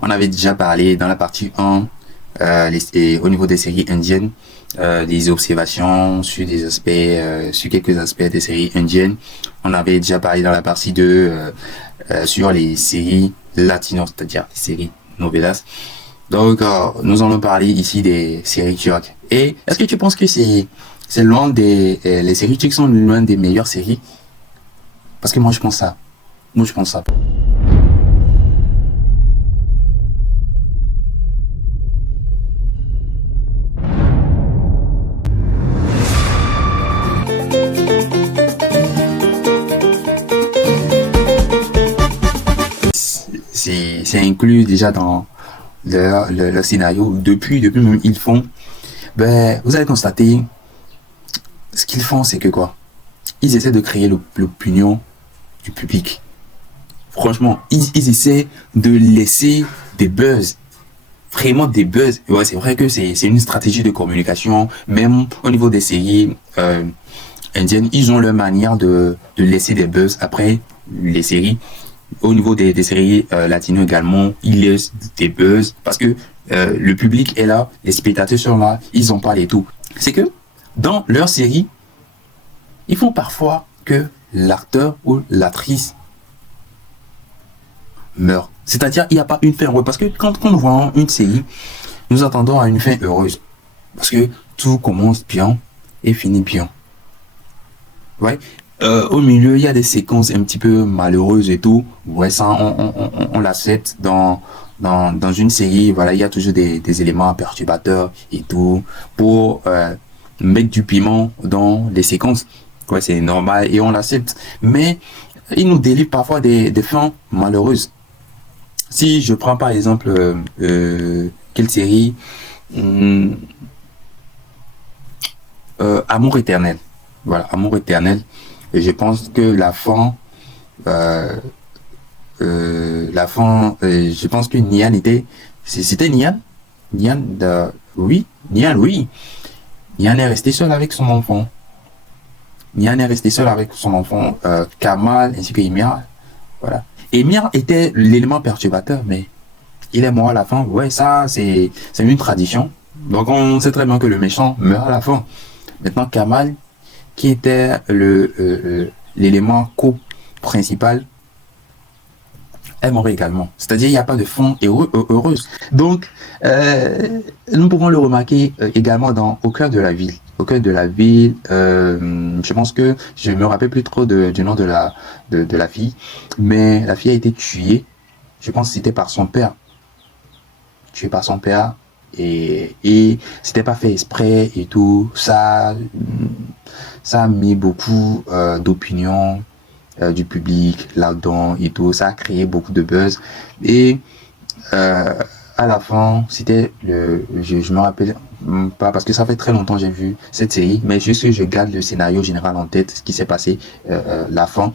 On avait déjà parlé dans la partie 1, et au niveau des séries indiennes, des observations sur des aspects, sur quelques aspects des séries indiennes. On avait déjà parlé dans la partie 2 sur les séries latinos, c'est-à-dire les séries novelas. Donc, nous allons parler ici des séries turques. Et est-ce que tu penses que c'est l'un des les séries turques sont l'une des meilleures séries? Parce que moi je pense ça. Moi je pense ça. C'est inclus déjà dans le scénario. Depuis même ils font. Ben, vous allez constater, ce qu'ils font, c'est que quoi? Ils essaient de créer l'opinion du public. Franchement, ils essaient de laisser des buzz. Vraiment des buzz. Ouais, c'est vrai que c'est une stratégie de communication. Même au niveau des séries indiennes, ils ont leur manière de laisser des buzz après les séries. Au niveau des séries latino également, ils laissent des buzz parce que le public est là, les spectateurs sont là, ils en parlent et tout. C'est que dans leur série, ils font parfois que l'acteur ou l'actrice meurt. C'est-à-dire, il n'y a pas une fin heureuse. Parce que quand nous voyons une série, nous attendons à une fin heureuse. Parce que tout commence bien et finit bien. Ouais. Au milieu, il y a des séquences un petit peu malheureuses et tout. Ouais, ça, on l'accepte dans une série. Voilà, il y a toujours des éléments perturbateurs et tout pour mettre du piment dans les séquences. Ouais, c'est normal et on l'accepte. Mais il nous délivre parfois des fins malheureuses. Si je prends par exemple quelle série Amour éternel. Voilà, Amour éternel. Et je pense que euh, je pense que Nian c'était Nian? Oui, Nian, oui. Nian est resté seul avec son enfant. Nian est resté seul avec son enfant, Kamal ainsi que Emir. Voilà. Emir était l'élément perturbateur, mais il est mort à la fin. Ouais, ça, c'est une tradition. Donc, on sait très bien que le méchant meurt à la fin. Maintenant, Kamal, qui était l'élément co-principal, est mort également. C'est-à-dire, il n'y a pas de fin heureuse. Donc, nous pouvons le remarquer également Au cœur de la ville. Au cœur de la ville, je pense que je me rappelle plus trop du nom de la fille, mais la fille a été tuée. Je pense que c'était par son père. Tuée par son père. Et c'était pas fait exprès et tout. Ça a mis beaucoup d'opinions du public là-dedans et tout. Ça a créé beaucoup de buzz. Et à la fin, c'était je me rappelle pas parce que ça fait très longtemps que j'ai vu cette série, mais juste que je garde le scénario général en tête, ce qui s'est passé, la fin.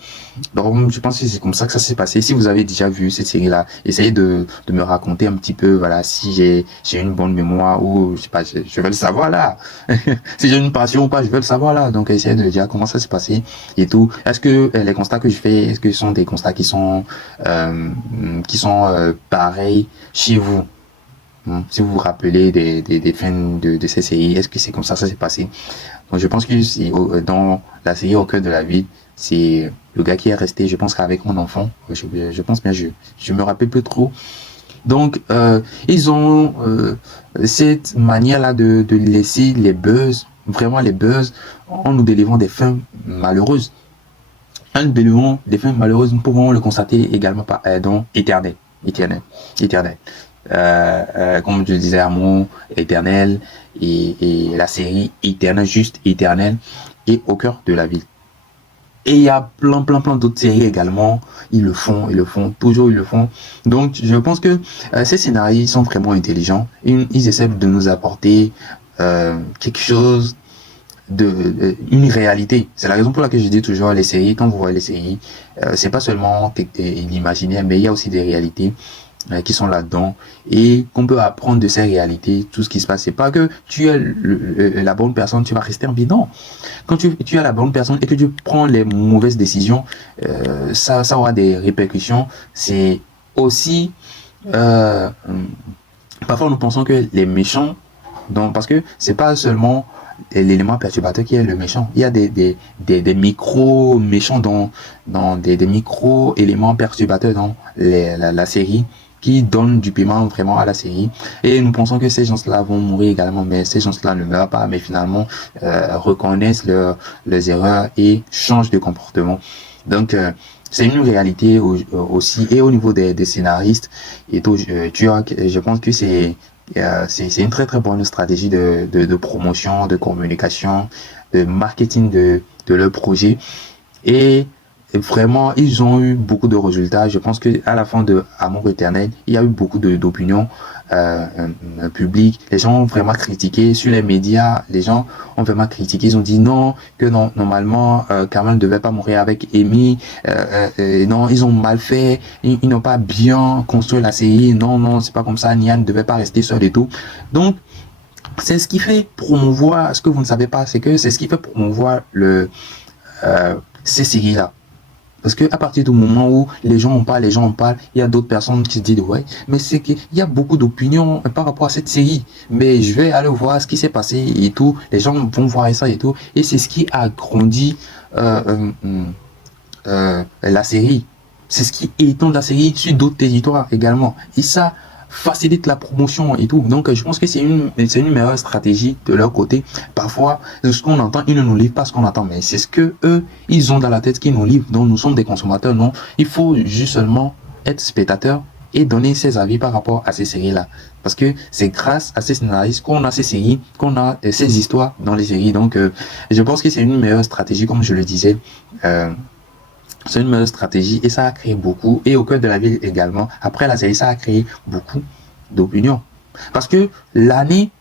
Donc, je pense que c'est comme ça que ça s'est passé. Si vous avez déjà vu cette série-là, essayez de me raconter un petit peu, voilà, si j'ai une bonne mémoire ou, je sais pas, je veux le savoir là. Si j'ai une passion ou pas, je veux le savoir là. Donc, essayez de dire comment ça s'est passé et tout. Est-ce que les constats que je fais, est-ce que ce sont des constats qui sont pareils chez vous? Si vous vous rappelez des fins de ces séries, est-ce que c'est comme ça s'est passé? Donc je pense que dans la série Au cœur de la ville, c'est le gars qui est resté, je pense qu'avec mon enfant, je pense bien, je me rappelle plus trop. Donc ils ont cette manière-là de laisser les buzz, vraiment les buzz, en nous délivrant des fins malheureuses. En nous délivrant des fins malheureuses, nous pouvons le constater également dans Éternel. Comme je disais, Amour éternel et la série Éternel, juste éternel et Au cœur de la ville. Et il y a plein d'autres séries également. Ils le font, toujours ils le font. Donc je pense que ces scénarios sont vraiment intelligents. Ils essaient de nous apporter quelque chose une réalité. C'est la raison pour laquelle je dis toujours les séries, quand vous voyez les séries, c'est pas seulement l'imaginaire, mais il y a aussi des réalités qui sont là-dedans et qu'on peut apprendre de ces réalités, tout ce qui se passe. C'est pas que tu es la bonne personne, tu vas rester en vie. Non. Quand tu es la bonne personne et que tu prends les mauvaises décisions, ça aura des répercussions. C'est aussi euh, parfois nous pensons que les méchants, donc, parce que c'est pas seulement l'élément perturbateur qui est le méchant. Il y a des micro-méchants des micro-éléments perturbateurs dans la série qui donnent du piment vraiment à la série. Et nous pensons que ces gens-là vont mourir également, mais ces gens-là ne meurent pas, mais finalement reconnaissent leurs erreurs et changent de comportement. Donc, c'est une réalité aussi. Et au niveau des scénaristes et tout, je pense que c'est une très très bonne stratégie de promotion, de communication, de marketing de leur projet. Et vraiment, ils ont eu beaucoup de résultats. Je pense que à la fin de Amour éternel, il y a eu beaucoup d'opinions publiques. Les gens ont vraiment critiqué sur les médias. Les gens ont vraiment critiqué. Ils ont dit non, que non, normalement, Carmen ne devait pas mourir avec Amy. Non, ils ont mal fait. Ils n'ont pas bien construit la série. Non, non, c'est pas comme ça. Nian ne devait pas rester seul et tout. Donc, c'est ce qui fait promouvoir. Ce que vous ne savez pas, c'est que c'est ce qui fait promouvoir ces séries-là. Parce que à partir du moment où les gens en parlent, il y a d'autres personnes qui se disent ouais, mais c'est qu'il y a beaucoup d'opinions par rapport à cette série. Mais je vais aller voir ce qui s'est passé et tout. Les gens vont voir ça et tout. Et c'est ce qui a grandi la série. C'est ce qui étend la série sur d'autres territoires également. Et ça facilite la promotion et tout. Donc, je pense que c'est une meilleure stratégie de leur côté. Parfois, ce qu'on entend, ils ne nous livrent pas ce qu'on entend, mais c'est ce que eux, ils ont dans la tête qu'ils nous livrent. Donc, nous sommes des consommateurs, non. Il faut juste seulement être spectateur et donner ses avis par rapport à ces séries-là. Parce que c'est grâce à ces scénaristes qu'on a ces séries, qu'on a ces histoires dans les séries. Donc, je pense que c'est une meilleure stratégie, comme je le disais. C'est une meilleure stratégie et ça a créé beaucoup, et au cœur de la ville également, après la série, ça a créé beaucoup d'opinions. Parce que l'année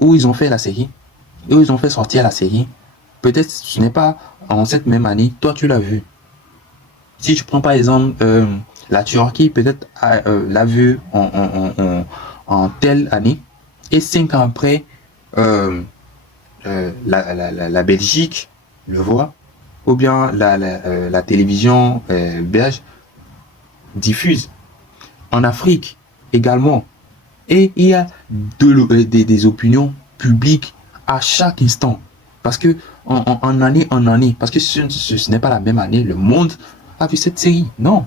où ils ont fait la série, où ils ont fait sortir la série, peut-être ce n'est pas en cette même année, toi tu l'as vu. Si je prends par exemple la Turquie, peut-être l'a vu en telle année, et 5 ans après, la Belgique le voit, ou bien la télévision belge diffuse en Afrique également. Et il y a des opinions publiques à chaque instant. Parce que en année, parce que ce n'est pas la même année, le monde a vu cette série. Non.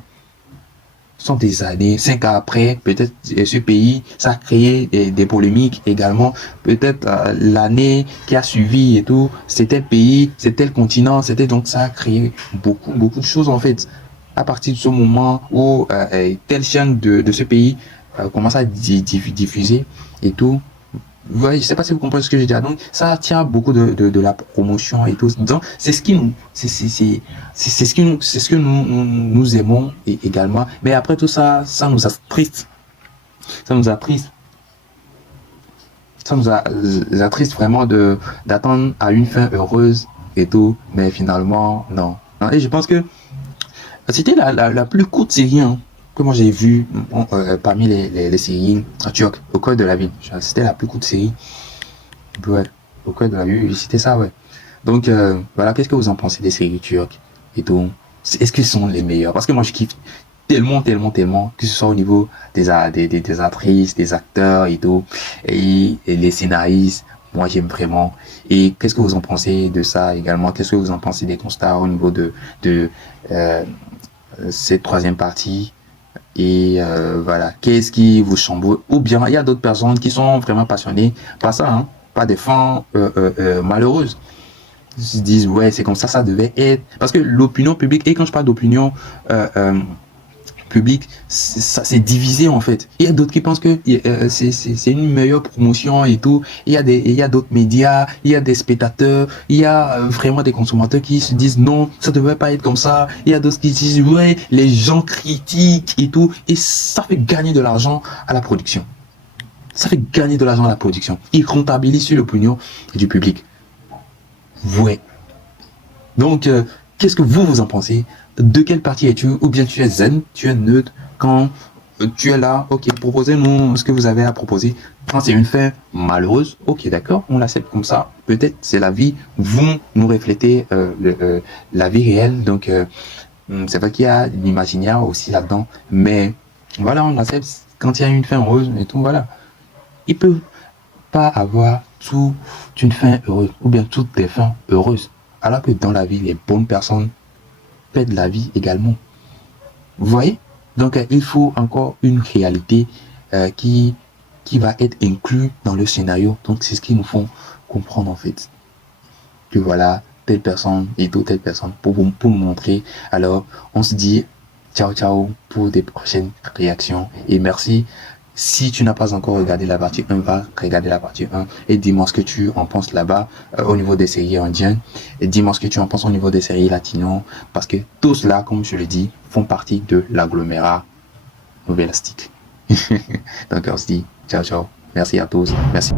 Ce sont des années, 5 ans après, peut-être ce pays, ça a créé des polémiques également. Peut-être l'année qui a suivi et tout, c'était le pays, c'était le continent, c'était donc ça a créé beaucoup de choses en fait. À partir de ce moment où telle chaîne de ce pays commence à diffuser et tout, ouais, je sais pas si vous comprenez ce que je dis. Donc, ça tient beaucoup de la promotion et tout. Donc, c'est ce qui nous, c'est ce qui nous, c'est ce que nous aimons également. Mais après tout ça, ça nous a triste. Ça nous a triste. Ça nous a triste vraiment d'attendre à une fin heureuse et tout. Mais finalement, non. Et je pense que c'était la plus courte série, hein, que moi j'ai vue parmi les séries turques au cœur de la ville. C'était la plus courte série. Ouais, au cœur de la ville, c'était ça, ouais. Donc, voilà, qu'est-ce que vous en pensez des séries turques et tout? Est-ce qu'ils sont les meilleurs? Parce que moi, je kiffe tellement, que ce soit au niveau des actrices, des acteurs et tout, et les scénaristes, moi, j'aime vraiment. Et qu'est-ce que vous en pensez de ça également? Qu'est-ce que vous en pensez des constats au niveau de euh, cette troisième partie? Et voilà, qu'est-ce qui vous chamboule? Ou bien il y a d'autres personnes qui sont vraiment passionnées par ça, hein, pas des fins malheureuses. Ils se disent ouais, c'est comme ça devait être. Parce que l'opinion publique, et quand je parle d'opinion publique, ça c'est divisé en fait. Il y a d'autres qui pensent que c'est une meilleure promotion et tout. Il y a d'autres médias, il y a des spectateurs, il y a vraiment des consommateurs qui se disent non, ça devrait pas être comme ça. Il y a d'autres qui disent ouais, les gens critiquent et tout, et ça fait gagner de l'argent à la production. Ça fait gagner de l'argent à la production. Ils comptabilisent sur l'opinion du public. Ouais. Donc, qu'est-ce que vous en pensez? De quelle partie es-tu? Ou bien tu es zen, tu es neutre quand tu es là, ok, proposez-nous ce que vous avez à proposer. Quand c'est une fin malheureuse, ok, d'accord, on l'accepte comme ça. Peut-être c'est la vie, vous nous reflétez la vie réelle. Donc, c'est vrai qu'il y a l'imaginaire aussi là-dedans, mais Voilà, on accepte quand il y a une fin heureuse et tout, voilà. Ils peuvent pas avoir toute une fin heureuse ou bien toutes des fins heureuses. Alors que dans la vie, les bonnes personnes perdent la vie également. Vous voyez? Donc, il faut encore une réalité qui va être inclue dans le scénario. Donc, c'est ce qu'ils nous font comprendre en fait. Que voilà, telle personne et telle personne pour nous montrer. Alors, on se dit ciao ciao pour des prochaines réactions et merci. Si tu n'as pas encore regardé la partie 1, va regarder la partie 1 et dis-moi ce que tu en penses là-bas au niveau des séries indiennes et dis-moi ce que tu en penses au niveau des séries latino parce que tout cela, comme je le dis, font partie de l'agglomérat novelastique. Donc on se dit ciao ciao, merci à tous, merci.